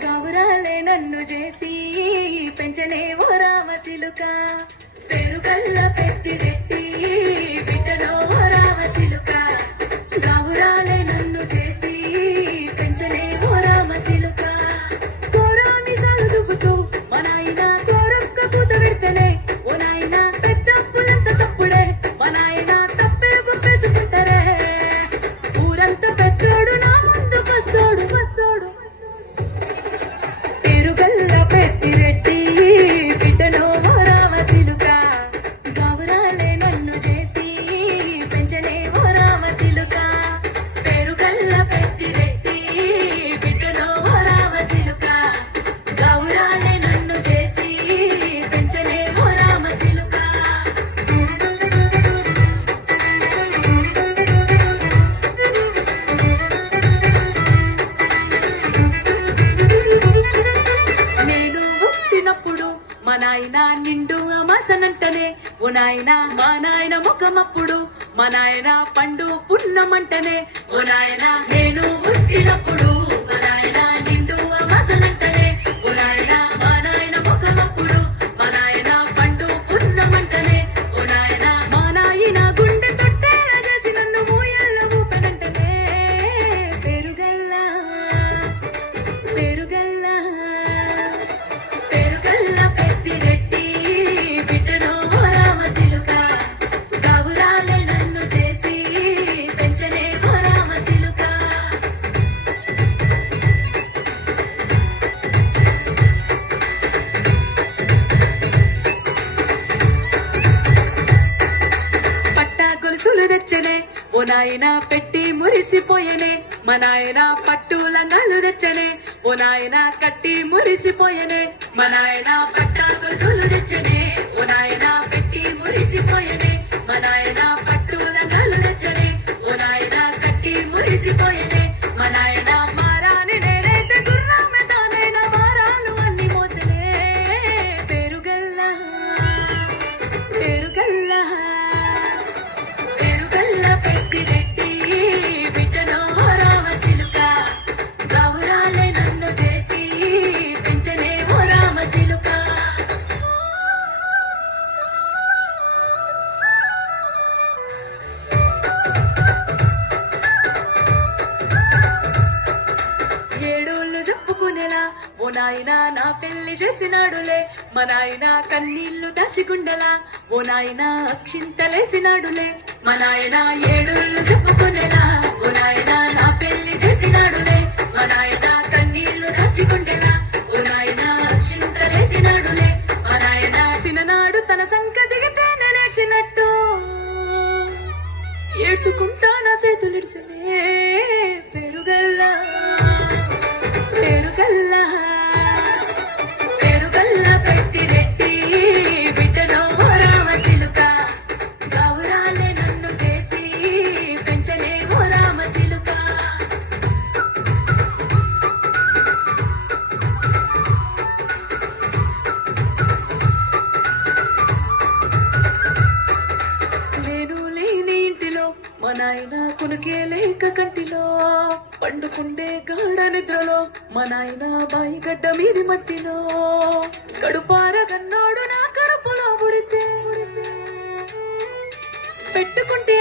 గౌరాలే నన్ను చేసి పెంచనే ఓ రామసిలుక పెరుగల్ల పెద్దిరెడ్డి బిడ్డనో ఓ రామసిలుక గౌరాలే నన్ను చేసి పెంచనే ఓ రామసిలుక కోరామి సలుదుకుతూ మా నాయన కోరొక్క కూత పెడతనే ఓ నాయన పెద్దప్పులంత తప్పుడే మా నాయన తప్పే గుప్పేసుకుంటారే ఊరంతా పెద్దోడు నా ముందు బస్సోడు బస్సోడు పెరుగల్ల పెద్దిరెడ్డి బిడ్డనో ఓ రామసిలుక గౌరాలే నన్ను చేసి పెంచనే ఓ రామసిలుక పెరుగల్ల పెద్దిరెడ్డి బిడ్డనో ఓ రామసిలుక గౌరాలే నన్ను చేసి పెంచనే ఓ రామసిలుక నేను పుట్టినప్పుడు మా నాయన నిండు అమాసనంటనే ఓ నాయన మా నాయన ముఖమప్పుడు మా నాయన పండు పున్నమంటనే ఓ నాయన నేను పుట్టినప్పుడు మా నాయన నిండు అమాసనంటనే ఓ నాయన మా నాయన ముఖమప్పుడు మా నాయన పండు పున్నమంటనే ఓ నాయన మా నాయన గుండె తొట్టేల చేసి నన్ను ఊయల్ల ఊపెనంటనే పెరుగల్లా పెరుగల్లా పెరుగల్ల పెద్దిరెడ్డి బిడ్డనో ఓ రామసిలుక గౌరాలే నన్ను చేసి పెంచనే ఓ రామసిలుక పట్టా గొలుసులు తెచ్చనే ఓ నాయన పెట్టి మురిసిపోయనే మా నాయన పట్టు లంగాలు తెచ్చనే ఓ నాయన కట్టి మురిసిపోయనే మా నాయన పట్టా గొలుసులు తెచ్చనే ఓ నాయన పెట్టి మురిసిపోయనే మా నాయన పట్టు లంగాలు తెచ్చనే ఓ నాయన కట్టి మురిసిపోయనే మా నాయన మారాని నేనైతే గుర్రామె తానైనా మారాలు అన్ని మోసనే పెరుగల్లా పెరుగల్లా పెరుగల్ల పెద్దిరెడ్డి బిడ్డనో ఓ రామసిలుక గౌరాలే నన్ను చేసి పెంచనే ఓ రామసిలుక ఏడోళ్ళు చెప్పుకునేలా ఓ నాయన నా పెళ్లి చేసినాడులే మా నాయన కన్నీళ్లు దాచిగుండలా ఓ నాయన అక్షింతలేసినాడులే మా నాయన ఏడోళ్ళు చెప్పుకునేలా ఓ నాయన నా పెళ్లి చేసినాడులే మా నాయన కన్నీళ్లు దాచిగుండెలా ఓ నాయన అక్షింతలేసినాడులే మా నాయన సిననాడు తన సంక దిగితే నేనేడ్చినట్టు ఏడ్చుకుంటా నా చేతులిడిసనే పెరుగల్లా పెరుగల్లా పెరుగల్ల పెద్దిరెడ్డి బిడ్డనో ఓ రామసిలుక గౌరాలే నన్ను చేసి పెంచనే ఓ రామసిలుక నేను లేని ఇంటిలో మా నాయన కునుకే లేక కంటిలో పండుకుండే గాఢ నిద్రలో మా నాయన బాయి గడ్డ మీది మట్టిలో కడుపార కన్నోడు నా కడుపులో పుడితే పెట్టుకుంటే